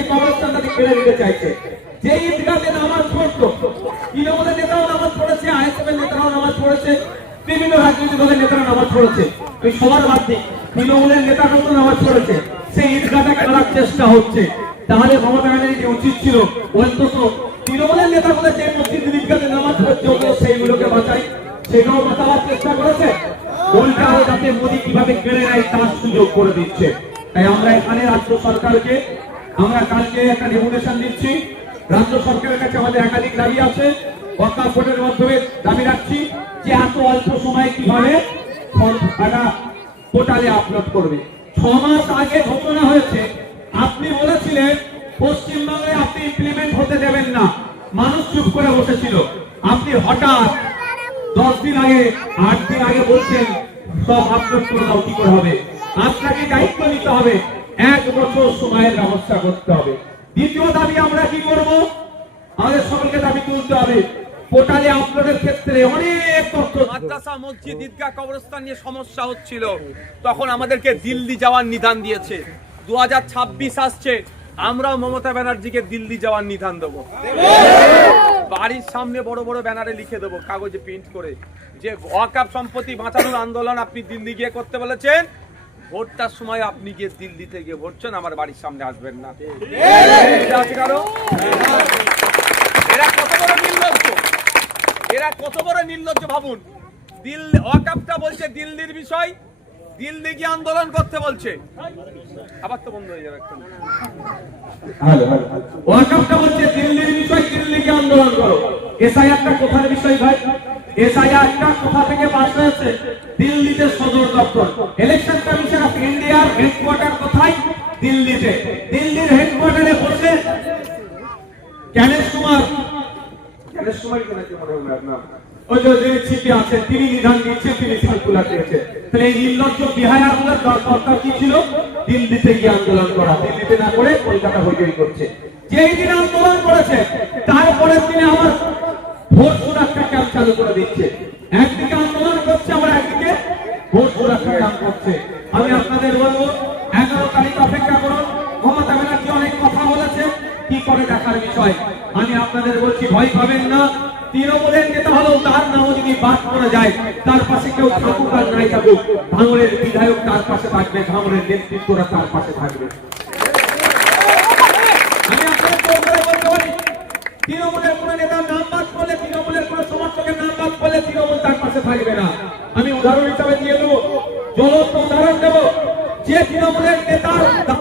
সেই কবরস্থানটাকে কেড়ে নিতে চাইছে। যে ঈদগাহে নামাজ পড়তো, তৃণমূলের নেতারাও নামাজ পড়েছে, আইএসএফ এর নেতারাও নামাজ পড়েছে, বিভিন্ন রাজনৈতিক দলের নেতারা নামাজ পড়েছে, ওই সবার বাদে তৃণমূলের নেতারাও তো নামাজ পড়েছে। সেই ঈদগাহটা করার চেষ্টা হচ্ছে। তাহলে মমতা ব্যানার্জি উচিত ছিল অন্তত তৃণমূলের নেতাগুলো যে মসজিদের ঈদগাহে নামাজ পড়ছে ওগুলো সেইগুলোকে বাঁচাই, সেটাও বাঁচাবার চেষ্টা করেছে। উল্টা আরো যাতে মোদী কিভাবে কেড়ে নেয় তার সুযোগ করে দিচ্ছে। তাই আমরা এখানে রাজ্য সরকারকে আমরা কালকে একটা রেগুলেশন দিচ্ছি। রাজ্য সরকারের কাছে আমাদের একাধিক দাবি আছে। ওয়াকফ বোর্ডের মাধ্যমে দাবি রাখছি যে এত অল্প সময়ে কিভাবে পোর্টালে আপলোড করবে। 6 মাস আগে ঘোষণা হয়েছে, আপনি বলেছিলেন পশ্চিমবঙ্গে আপনি ইমপ্লিমেন্ট হতে দেবেন না, মানুষ চুপ করে বসেছিল। আপনি হঠাৎ 10 দিন আগে 8 দিন আগে বলছেন সব আপলোড করে দাও, কি করে হবে? আপনাকে দায়িত্ব নিতে হবে, 1 বছর সময়ের ব্যবস্থা করতে হবে। দ্বিতীয় দাবি আমরা কি করব? আমাদের সকলকে দাবি তুলতে হবে পোর্টালে আপলোডের ক্ষেত্রে অনেক তথ্য। মাদ্রাসা, মসজিদ, ঈদগাহ, কবরস্থান নিয়ে সমস্যা হচ্ছিল, তখন আমাদেরকে দিল্লি যাওয়ার নিদান দিয়েছে। 2026 আসছে, আমরাও মমতা ব্যানার্জিকে দিল্লি যাওয়ার নিদান দেবো। বাড়ির সামনে বড় বড় ব্যানারে লিখে দেবো, কাগজে প্রিন্ট করে, যে ওয়াকফ সম্পত্তি বাঁচানোর আন্দোলন আপনি দিল্লি গিয়ে করতে বলেছেন, ভোটটার সময় আপনি গিয়ে দিল্লিতে গিয়ে ভোটছেন, আমার বাড়ির সামনে আসবেন না। এরা কত বড় নির্লজ্জ, এরা কত বড় নির্লজ্জ ভাবুন। দিল্লি ওয়াকফটা বলছে দিল্লির বিষয়, দিল্লি গিয়ে আন্দোলন করতে বলছে। আবার তো বন্ধ হয়ে যাবে একটা। ওয়াকফটা বলছে দিল্লির বিষয়, দিল্লি গিয়ে আন্দোলন করো। এসআইআরটা কোথার বিষয় ভাই? এসআইআরটা কোথা থেকে পাস হয়েছে? দিল্লিতে সদর দপ্তর। ইলেকশন কমিশন অফ ইন্ডিয়ার হেডকোয়ার্টার কোথায়? দিল্লিতে। দিল্লির হেডকোয়ার্টারে বসে জ্ঞানেশ কুমার কি মনে হবে আপনার, ওই যে চিঠি আছে, তিনি নিধান দিচ্ছে, তিনি সার্কুলার দিয়েছে। তাহলে এই নির্লজ্জ বিহায়ারগুলোর দরকার কি ছিল? দিল্লিতে গিয়ে আন্দোলন করা। দিল্লিতে না করে কলকাতা হইচই করছে। যেই দিন আন্দোলন করেছে তারপরের দিনে আমার ভোট সুরক্ষা ক্যাম্প চালু করে দিচ্ছে। একদিকে আন্দোলন করছে, আবার একদিকে ভোট সুরক্ষা ক্যাম্প করছে। আমি আপনাদের বলবো 11 তারিখ অপেক্ষা করুন। মমতা ব্যানার্জি অনেক কথা বলেছে, কি করে দেখার বিষয়। আমি আপনাদের বলছি ভয় পাবেন না। তৃণমূলের নেতা হলেও তার নামও যদি বাদ করে যায়, তার পাশে কেউ থাকুক আর নাই থাকুক, ভাঙড়ের বিধায়ক তার পাশে থাকবে, ভাঙড়ের নেতৃত্বরা তার পাশে থাকবে। আমি আপনাদের বলতে পারি, তৃণমূলের কোন নেতার নাম বাদ করলে, তৃণমূলের কোন সমর্থকের নাম বাদ করলে তৃণমূল তার পাশে থাকবে না। আমি উদাহরণ হিসাবে দিয়ে দেবো, জ্বলন্ত উদাহরণ দেবো। যে তৃণমূলের